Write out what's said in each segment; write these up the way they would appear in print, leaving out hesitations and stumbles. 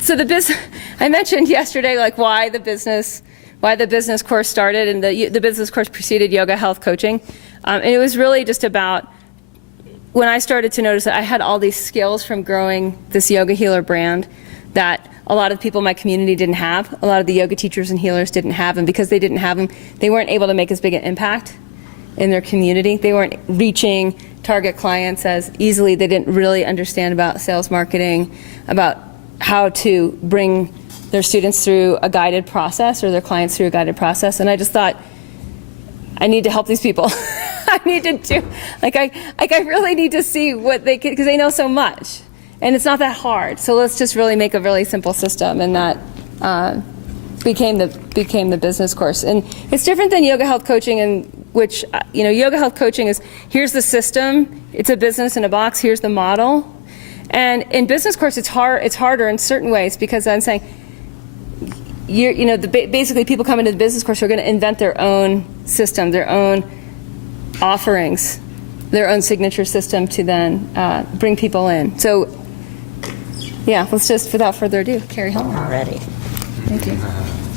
So I mentioned yesterday, like why the business course started, and the business course preceded yoga health coaching. And it was really just about when I started to notice that I had all these skills from growing this Yogahealer brand that a lot of people in my community didn't have. A lot of the yoga teachers and healers didn't have them. Because they didn't have them, they weren't able to make as big an impact in their community. They weren't reaching target clients as easily. They didn't really understand about sales marketing, about how to bring their students through a guided process or their clients through a guided process. And I just thought, I need to help these people. I need to do, I really need to see what they can, because they know so much. And it's not that hard. So let's just really make a really simple system. And that became the business course. And it's different than yoga health coaching, in which, yoga health coaching is, here's the system, it's a business in a box, here's the model. And in business course, it's harder in certain ways, because I'm saying, basically people come into the business course who are going to invent their own system, their own offerings, their own signature system to then bring people in. So, yeah, let's just, without further ado, carry on. Already. Thank you.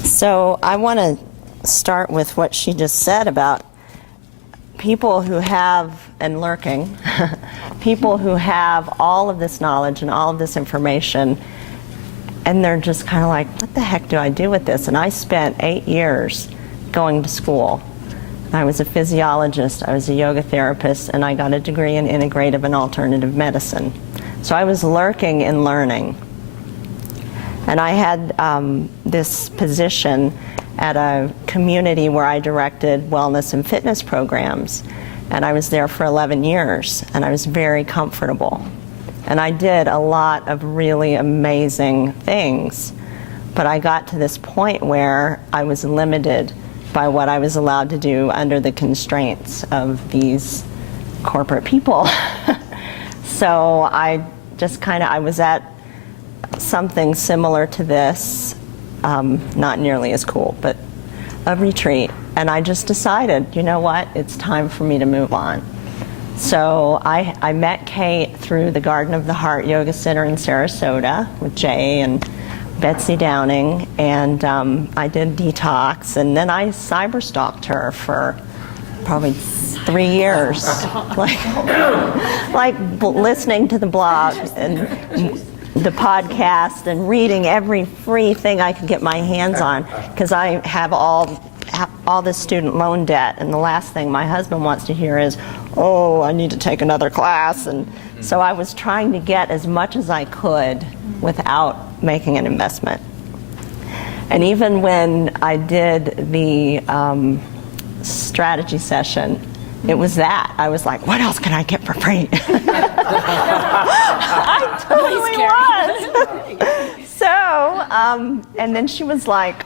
So I want to start with what she just said about people who have, and lurking, people who have all of this knowledge and all of this information, and they're just kind of like, what the heck do I do with this? And I spent 8 years going to school. I was a physiologist, I was a yoga therapist, and I got a degree in integrative and alternative medicine. So I was lurking in learning. And I had this position at a community where I directed wellness and fitness programs. And I was there for 11 years, and I was very comfortable. And I did a lot of really amazing things. But I got to this point where I was limited by what I was allowed to do under the constraints of these corporate people. So I just I was at something similar to this, not nearly as cool, but a retreat. And I just decided, you know what, it's time for me to move on. So I met Kate through the Garden of the Heart Yoga Center in Sarasota with Jay and Betsy Downing, and I did detox, and then I cyber-stalked her for probably 3 years, like listening to the blog and the podcast and reading every free thing I could get my hands on, because I have all this student loan debt, and the last thing my husband wants to hear is, oh, I need to take another class. And so I was trying to get as much as I could without making an investment. And even when I did the strategy session, it was that. I was like, what else can I get for free? I totally was. So, and then she was like,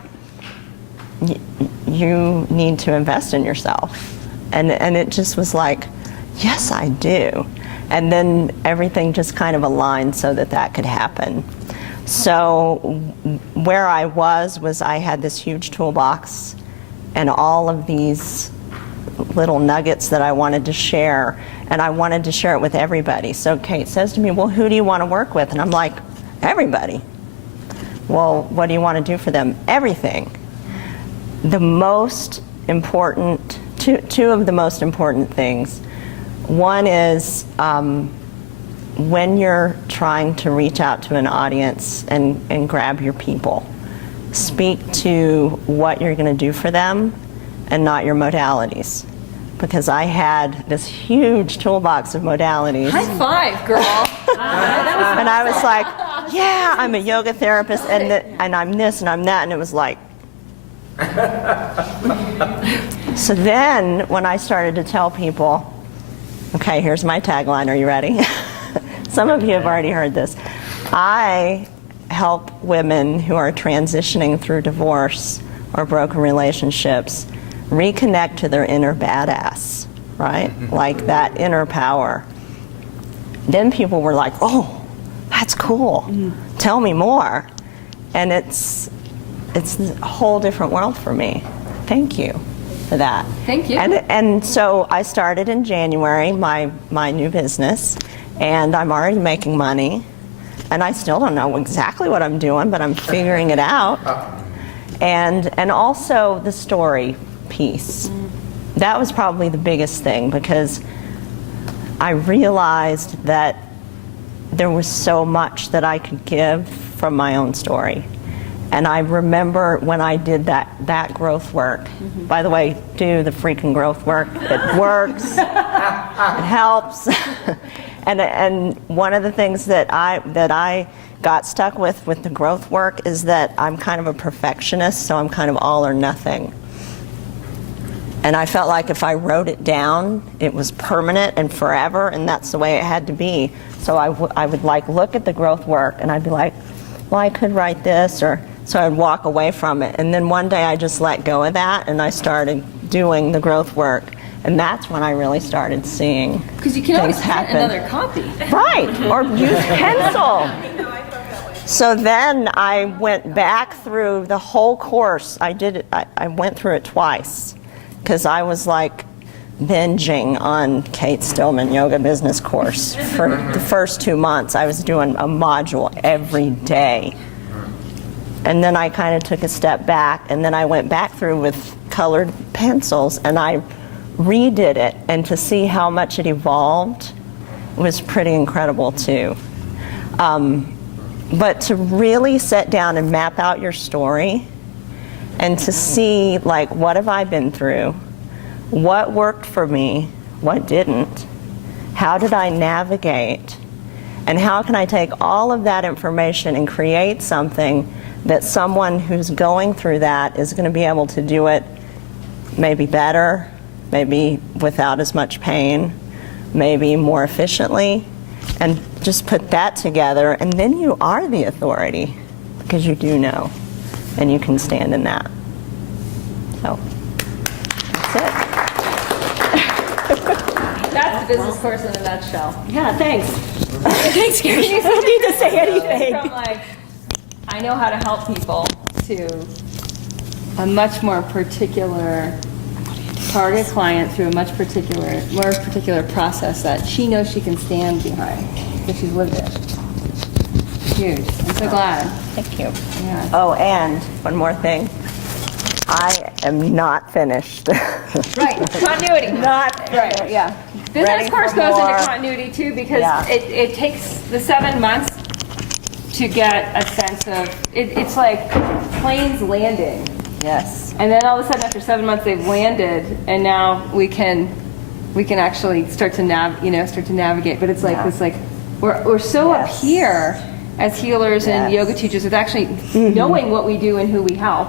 you need to invest in yourself. And it just was like, yes, I do. And then everything just kind of aligned so that could happen. So where I was I had this huge toolbox and all of these little nuggets that I wanted to share, and I wanted to share it with everybody. So Kate says to me, well, who do you want to work with? And I'm like, everybody. Well, what do you want to do for them? Everything. The most important, two of the most important things. One is when you're trying to reach out to an audience and grab your people, speak to what you're going to do for them and not your modalities. Because I had this huge toolbox of modalities. High five, girl. And I was like, yeah, I'm a yoga therapist, and I'm this and I'm that, and it was like. So then when I started to tell people, okay, here's my tagline, are you ready? Some of you have already heard this. I help women who are transitioning through divorce or broken relationships reconnect to their inner badass, right? Like that inner power. Then people were like, oh, that's cool. Tell me more. And it's a whole different world for me. Thank you for that. Thank you. And so I started in January my new business, and I'm already making money. and I still don't know exactly what I'm doing, but I'm figuring it out. And also the story piece. That was probably the biggest thing, because I realized that there was so much that I could give from my own story. And I remember when I did that growth work. By the way, do the freaking growth work. It works. It helps. And one of the things that I got stuck with the growth work is that I'm kind of a perfectionist, so I'm kind of all or nothing. And I felt like if I wrote it down, it was permanent and forever, and that's the way it had to be. So I would like look at the growth work, and I'd be like, well, I could write this, or so I'd walk away from it. And then one day I just let go of that, and I started doing the growth work. And that's when I really started seeing things happen. Because you can always print another copy. Right, or use pencil. So then I went back through the whole course. I went through it twice, because I was like binging on Kate Stillman Yoga Business Course for the first 2 months. I was doing a module every day. And then I kind of took a step back, and then I went back through with colored pencils, and I redid it, and to see how much it evolved was pretty incredible too. But to really sit down and map out your story, and to see, like, what have I been through? What worked for me? What didn't? How did I navigate? And how can I take all of that information and create something that someone who's going through that is going to be able to do it maybe better, maybe without as much pain, maybe more efficiently, and just put that together, and then you are the authority, because you do know, and you can stand in that. So, that's it. That's the business course in a nutshell. Yeah, thanks. Thanks, Gary. You don't need to say anything. From like, I know how to help people, to a much more particular target client through a more particular process that she knows she can stand behind, because she's lived it. Huge. I'm so glad. Thank you. Yeah. Oh, and one more thing. I am not finished. Right. Continuity. Not finished. Right. Yeah. Ready Business course for goes more. into continuity too, because Yeah. it takes the 7 months to get a sense of it's like planes landing. Yes. And then all of a sudden, after 7 months, they've landed, and now we can actually start to navigate. But it's like Yeah. it's like we're so Yes. up here as healers and Yes. yoga teachers with actually knowing what we do and who we help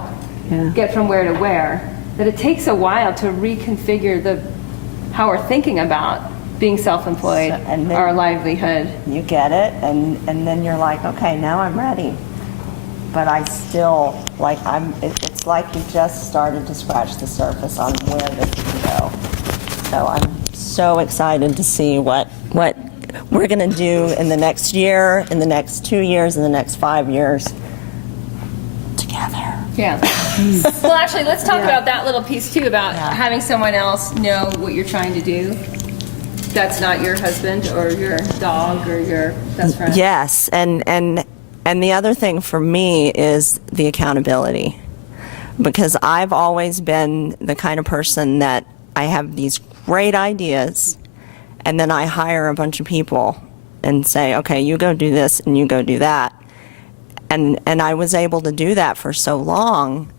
Yeah. get from where to where, that it takes a while to reconfigure how we're thinking about being self-employed, So- and then- our livelihood. You get it, and then you're like, okay, now I'm ready. But I still, like, it's like you just started to scratch the surface on where this can go. So I'm so excited to see what we're going to do in the next year, in the next 2 years, in the next 5 years together. Yeah. Well, actually, let's talk about that little piece too, about Yeah. having someone else know what you're trying to do. That's not your husband or your dog or your best friend. Yes, and the other thing for me is the accountability, because I've always been the kind of person that I have these great ideas, and then I hire a bunch of people and say, okay, you go do this and you go do that. And I was able to do that for so long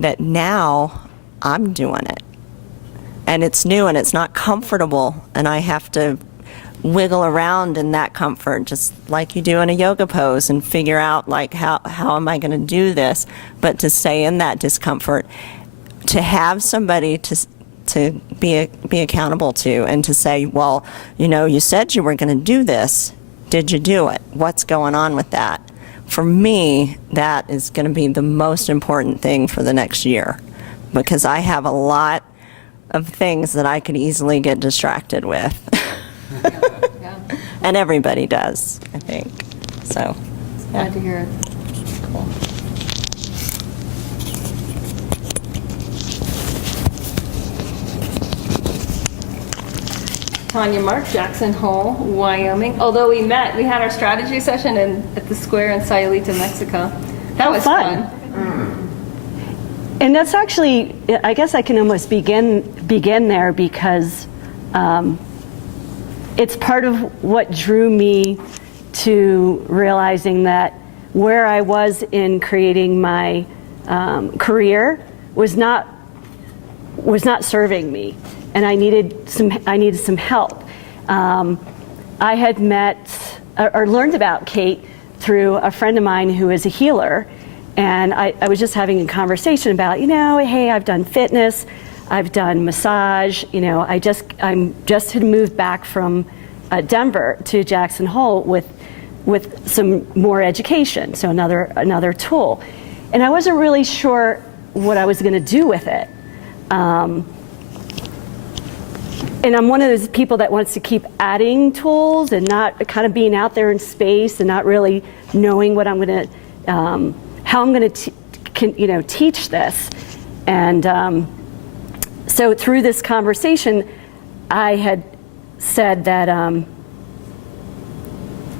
that now I'm doing it. And it's new and it's not comfortable, and I have to wiggle around in that comfort, just like you do in a yoga pose, and figure out, like, how am I going to do this, but to stay in that discomfort, to have somebody to be accountable to, and to say, well, you said you were going to do this. Did you do it? What's going on with that? For me, that is going to be the most important thing for the next year, because I have a lot of things that I could easily get distracted with. Yeah. And everybody does, I think. So, Glad to hear it. cool. Tanya Mark, Jackson Hole, Wyoming. Although we had our strategy session at the square in Sayulita, Mexico. That was fun. And that's actually, I guess I can almost begin there because it's part of what drew me to realizing that where I was in creating my career was not serving me, and I needed some help. I had met or learned about Kate through a friend of mine who is a healer, and I was just having a conversation about, hey, I've done fitness, I've done massage, I just had moved back from Denver to Jackson Hole with some more education, so another tool, and I wasn't really sure what I was going to do with it. And I'm one of those people that wants to keep adding tools and not kind of being out there in space and not really knowing what I'm going to, how I'm going to, teach this. And so through this conversation, I had said that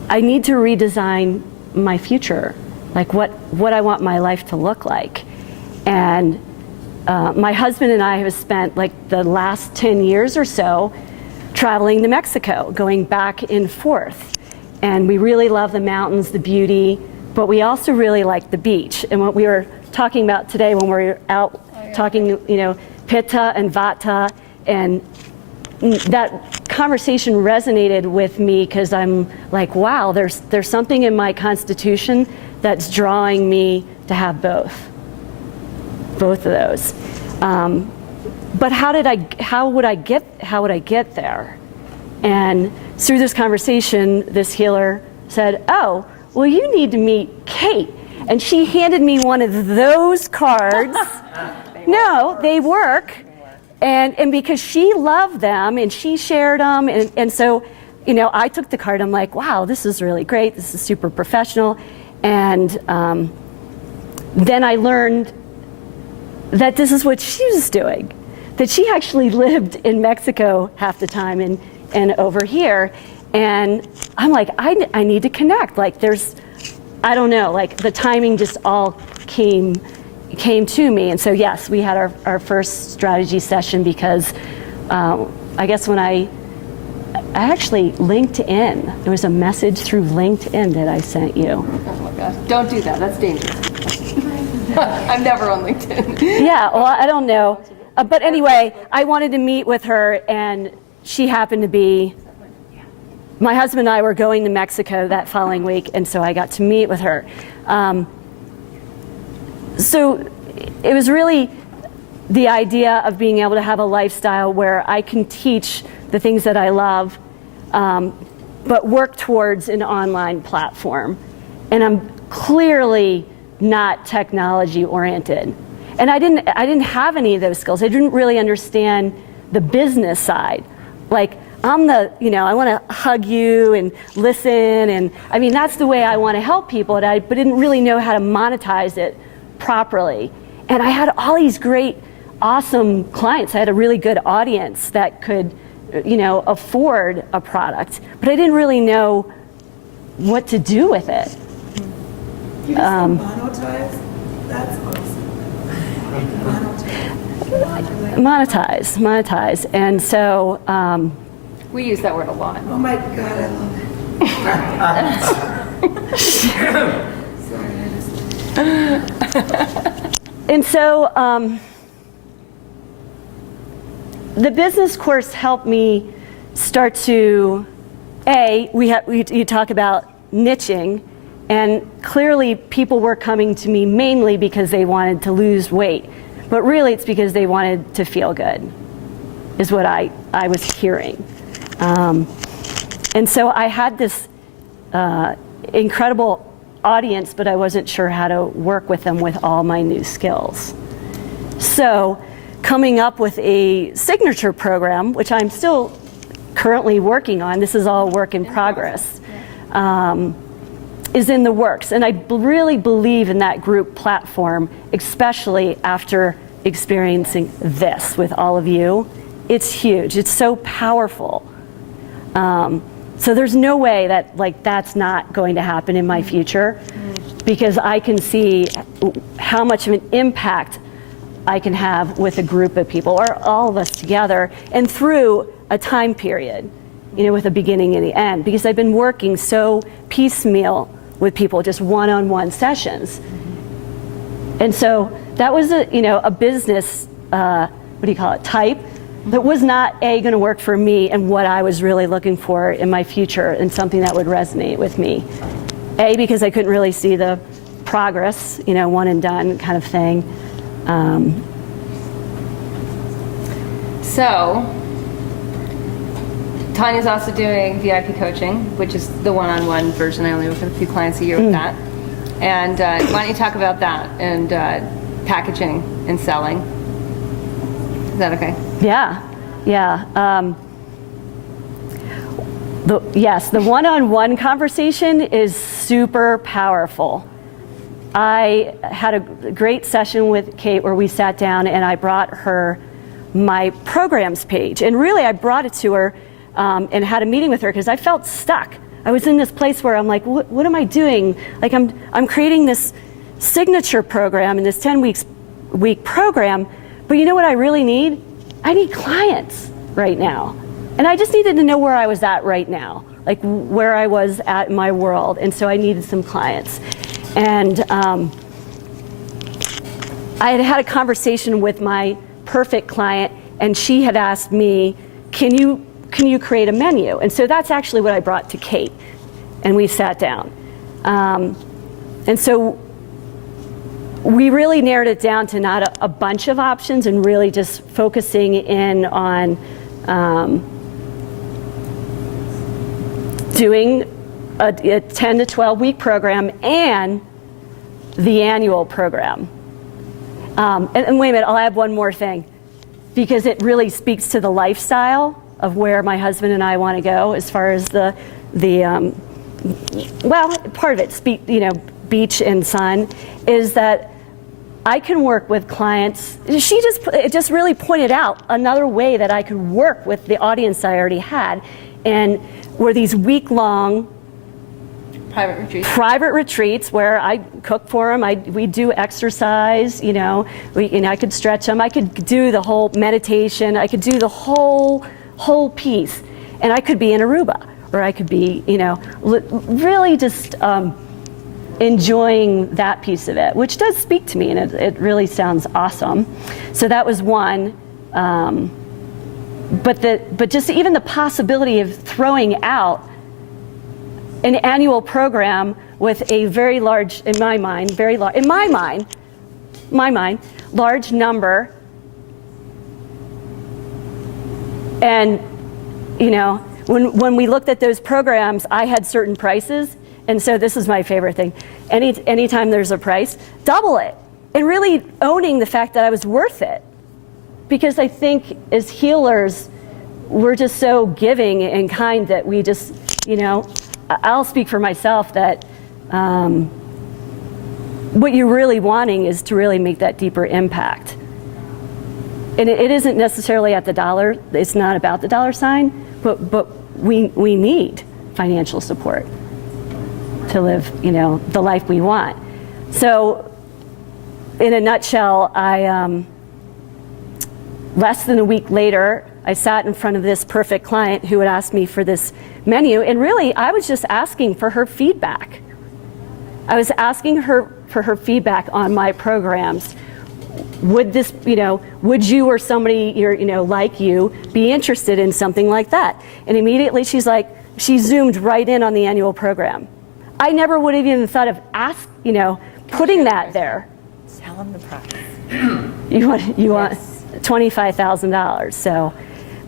I need to redesign my future, like what I want my life to look like. And my husband and I have spent like the last 10 years or so traveling to Mexico, going back and forth. And we really love the mountains, the beauty, but we also really like the beach. And what we were talking about today when we were out talking, Pitta and Vata, and that conversation resonated with me because I'm like, wow, there's something in my constitution that's drawing me to have both of those. But how would I get there? And through this conversation, this healer said, oh, well, you need to meet Kate. And she handed me one of those cards. No, they work. And because she loved them and she shared them. And so, I took the card. I'm like, wow, this is really great. This is super professional. And then I learned that this is what she was doing, that she actually lived in Mexico half the time and over here. And I'm like, I need to connect. Like I don't know, like the timing just all came to me. And so yes, we had our first strategy session because I guess when I actually LinkedIn, there was a message through LinkedIn that I sent you. Oh my gosh, don't do that, that's dangerous. I'm never on LinkedIn. Yeah, well, I don't know. But anyway, I wanted to meet with her, and she happened to be, my husband and I were going to Mexico that following week, and so I got to meet with her. So it was really the idea of being able to have a lifestyle where I can teach the things that I love, but work towards an online platform. And I'm clearly not technology oriented. And I didn't have any of those skills. I didn't really understand the business side. Like, I'm I want to hug you and listen, and I mean, that's the way I want to help people, but didn't really know how to monetize it properly. And I had all these great, awesome clients. I had a really good audience that could, afford a product, but I didn't really know what to do with it. You just monetize? That's awesome. Monetize. And so We use that word a lot. Oh my God, I love it. Sorry, and so the business course helped me start to, you talk about niching, and clearly people were coming to me mainly because they wanted to lose weight, but really it's because they wanted to feel good, is what I was hearing. And so I had this incredible audience, but I wasn't sure how to work with them with all my new skills. So coming up with a signature program, which I'm still currently working on, this is all work in progress, is in the works. And I really believe in that group platform, especially after experiencing this with all of you. It's huge. It's so powerful So there's no way that that's not going to happen in my future, because I can see how much of an impact I can have with a group of people, or all of us together, and through a time period, with a beginning and the end, because I've been working so piecemeal with people, just one-on-one sessions. And so that was a business, type that was not going to work for me and what I was really looking for in my future, and something that would resonate with me. Because I couldn't really see the progress, one and done kind of thing. So, Tanya's also doing VIP coaching, which is the one-on-one version. I only work with a few clients a year with that. And why don't you talk about that and packaging and selling? Is that okay? Yeah. The one-on-one conversation is super powerful. I had a great session with Kate where we sat down and I brought her my programs page. And really, I brought it to her and had a meeting with her because I felt stuck. I was in this place where I'm like, what am I doing? Like, I'm creating this signature program and this 10-week program, but you know what I really need? I need clients right now. And I just needed to know where I was at right now, like where I was at in my world. And so I needed some clients. And I had a conversation with my perfect client, and she had asked me, can you create a menu? And so that's actually what I brought to Kate, and we sat down. And so we really narrowed it down to not a bunch of options, and really just focusing in on doing a 10 to 12 week program and the annual program. And wait a minute, I'll add one more thing, because it really speaks to the lifestyle of where my husband and I want to go as far as the part of it, beach and sun, is that I can work with clients. It just really pointed out another way that I could work with the audience I already had, and were these week-long private retreats where I cook for them. We do exercise. I could stretch them. I could do the whole meditation. I could do the whole piece, and I could be in Aruba, or I could be, really just enjoying that piece of it, which does speak to me, and it really sounds awesome. So that was one. But just even the possibility of throwing out an annual program with a very large, in my mind, large number. And, when we looked at those programs, I had certain prices. And so this is my favorite thing. Anytime there's a price, double it. And really owning the fact that I was worth it. Because I think as healers, we're just so giving and kind that we just, I'll speak for myself that what you're really wanting is to really make that deeper impact. And it isn't necessarily at the dollar, it's not about the dollar sign, but we need financial support to live, the life we want. So in a nutshell, less than a week later, I sat in front of this perfect client who had asked me for this menu, and really I was just asking for her feedback. I was asking her for her feedback on my programs. Would this, would you or somebody like you be interested in something like that? And immediately she zoomed right in on the annual program. I never would have even thought of putting that there. Tell them the price. You want $25,000. So,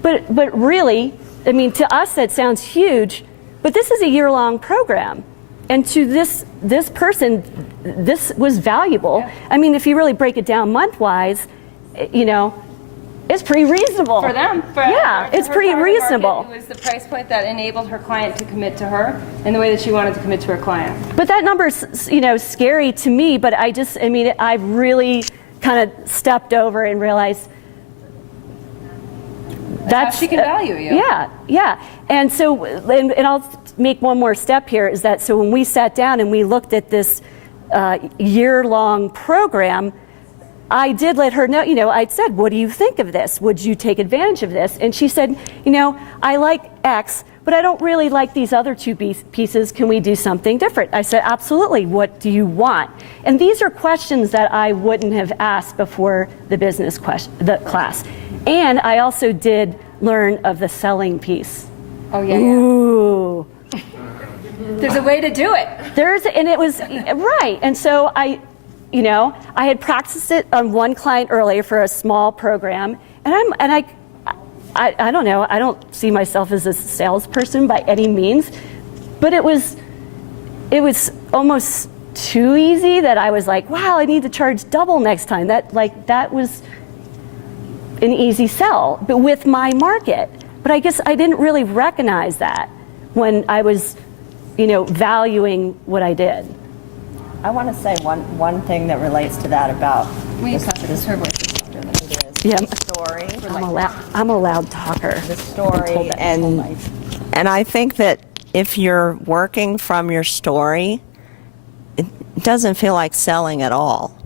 but really, to us that sounds huge, but this is a year-long program, and to this person, this was valuable. Yeah. If you really break it down month-wise, it's pretty reasonable for them. It's pretty reasonable. It was the price point that enabled her client to commit to her in the way that she wanted to commit to her client. But that number's scary to me. But I've really kind of stepped over and realized how she can value you. Yeah. And so, and I'll make one more step here, is that so when we sat down and we looked at this year-long program, I did let her know, I'd said, what do you think of this? Would you take advantage of this? And she said, I like X, but I don't really like these other two pieces. Can we do something different? I said, absolutely. What do you want? And these are questions that I wouldn't have asked before the business class. And I also did learn of the selling piece. Oh, yeah. Ooh. There's a way to do it. And it was, right. And so I had practiced it on one client earlier for a small program, and I don't know, I don't see myself as a salesperson by any means, but it was almost too easy that I was like, wow, I need to charge double next time. That was an easy sell, but with my market. But I guess I didn't really recognize that when I was, valuing what I did. I want to say one thing that relates to that about This her voice is softer than it is. Yeah, story. I'm a loud talker. The story, and I think that if you're working from your story, it doesn't feel like selling at all,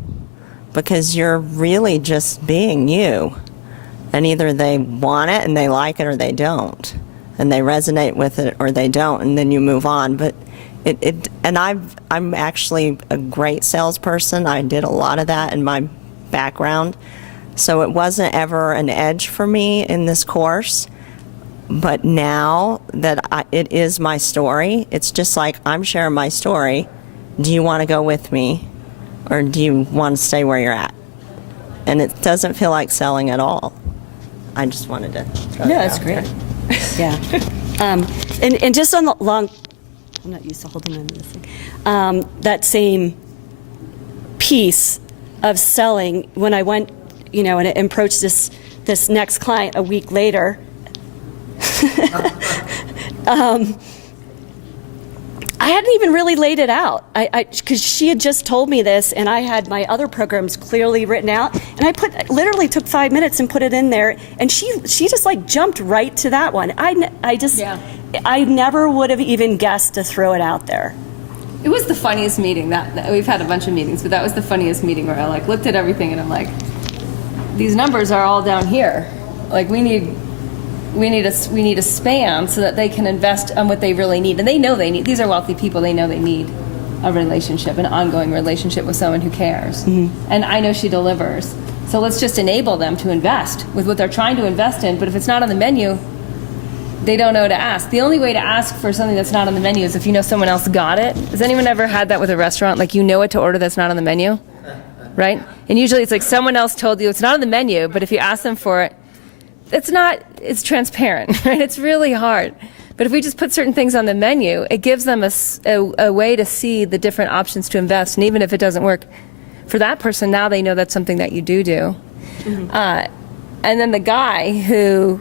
because you're really just being you, and either they want it and they like it or they don't, and they resonate with it or they don't, and then you move on. But I'm actually a great salesperson. I did a lot of that in my background. So it wasn't ever an edge for me in this course. But now that it is my story, it's just like, I'm sharing my story. Do you want to go with me, or do you want to stay where you're at? And it doesn't feel like selling at all. I just wanted to throw that That's out great. there. Yeah. And just on the long, I'm not used to holding on to this thing. That same piece of selling, when I went, and approached this next client a week later, I hadn't even really laid it out. Because she had just told me this, and I had my other programs clearly written out, and I literally took 5 minutes and put it in there, and she just jumped right to that one. I never would have even guessed to throw it out there. It was the funniest meeting that we've had a bunch of meetings, but that was the funniest meeting where I looked at everything and I'm like, these numbers are all down here. We need a span so that they can invest on what they really need. And they know they need, these are wealthy people, they know they need a relationship, an ongoing relationship with someone who cares. Mm-hmm. And I know she delivers. So let's just enable them to invest with what they're trying to invest in. But if it's not on the menu, they don't know to ask. The only way to ask for something that's not on the menu is if you know someone else got it. Has anyone ever had that with a restaurant? What to order that's not on the menu, right? And usually it's someone else told you it's not on the menu, but if you ask them for it, it's transparent, right? It's really hard. But if we just put certain things on the menu, it gives them a way to see the different options to invest. And even if it doesn't work for that person, now they know that's something that you do. Mm-hmm. And then the guy who,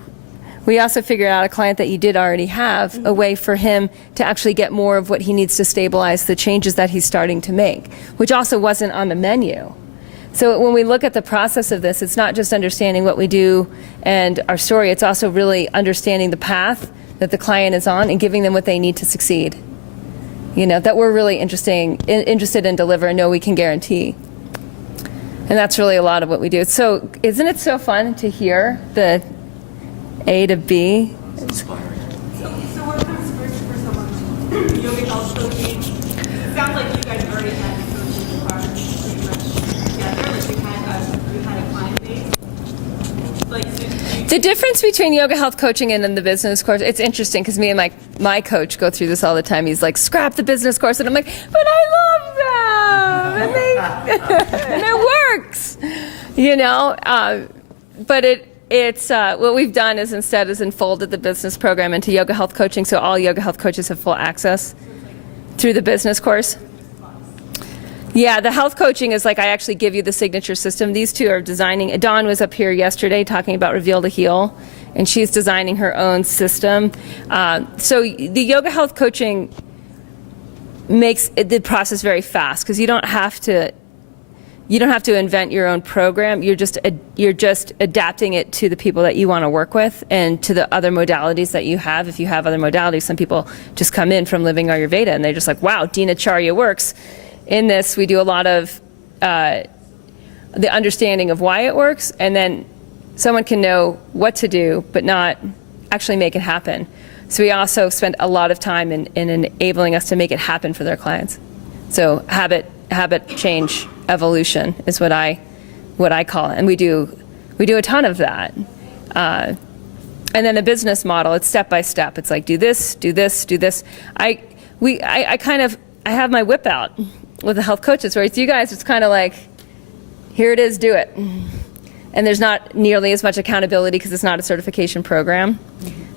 we also figured out a client that you did already have, mm-hmm. a way for him to actually get more of what he needs to stabilize the changes that he's starting to make, which also wasn't on the menu. So when we look at the process of this, it's not just understanding what we do and our story, it's also really understanding the path that the client is on and giving them what they need to succeed. That we're really interested in deliver and know we can guarantee. And that's really a lot of what we do. So isn't it so fun to hear the A to B? So what comes first for someone? Yoga health coaching. It sounds like you guys already had the coaching part pretty much together. You had a client base. The difference between yoga health coaching and then the business course, it's interesting because me and my coach go through this all the time. He's like, scrap the business course. And I'm like, but I love them. And it works. But it's what we've done is instead is enfolded the business program into yoga health coaching, so all yoga health coaches have full access through the business course. Yeah, the health coaching is I actually give you the signature system. These two are designing. Dawn was up here yesterday talking about Reveal to Heal, and she's designing her own system. So the yoga health coaching makes the process very fast because you don't have to you don't have to invent your own program. You're just adapting it to the people that you want to work with and to the other modalities that you have. If you have other modalities, some people just come in from living Ayurveda and they're just like, wow, Dinacharya works. In this, we do a lot of the understanding of why it works, and then someone can know what to do, but not actually make it happen. So we also spend a lot of time in enabling us to make it happen for their clients. So habit change evolution is what I call it, and we do a ton of that. And then the business model, it's step by step. It's like do this, do this, do this. I have my whip out with the health coaches, whereas you guys, it's kind of like, here it is, do it. And there's not nearly as much accountability because it's not a certification program.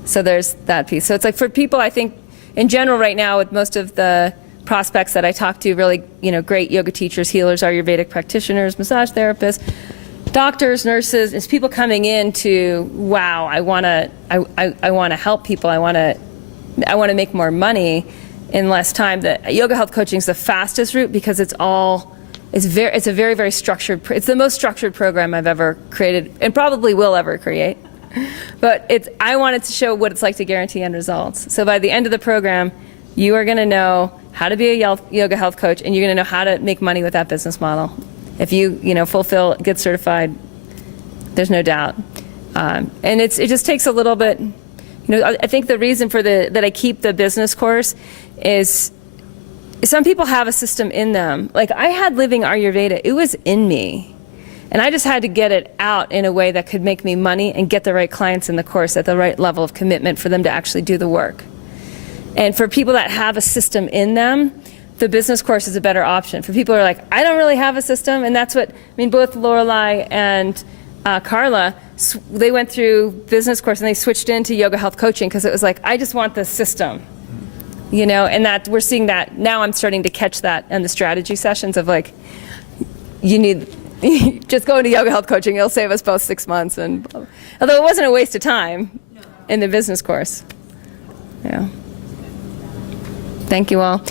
So there's that piece. So it's like for people, I think, in general right now, with most of the prospects that I talk to, really, great yoga teachers, healers, Ayurvedic practitioners, massage therapists, doctors, nurses, it's people coming in to, wow, I want to help people. I want to make more money in less time. The yoga health coaching is the fastest route because it's a very, very structured, it's the most structured program I've ever created and probably will ever create. But I wanted to show what it's like to guarantee end results. So by the end of the program, you are going to know how to be a yoga health coach, and you're going to know how to make money with that business model. If you fulfill, get certified, there's no doubt. And it just takes a little bit. I think the reason for that I keep the business course is some people have a system in them. Like I had living Ayurveda, it was in me. And I just had to get it out in a way that could make me money and get the right clients in the course at the right level of commitment for them to actually do the work. And for people that have a system in them, the business course is a better option. For people who are like, I don't really have a system, and that's what, both Lorelei and Carla, they went through business course and they switched into yoga health coaching because it was like, I just want the system. And that we're seeing that now. I'm starting to catch that in the strategy sessions of like, you need, just go into yoga health coaching, it'll save us both 6 months. And although it wasn't a waste of time in the business course. Yeah. Thank you all.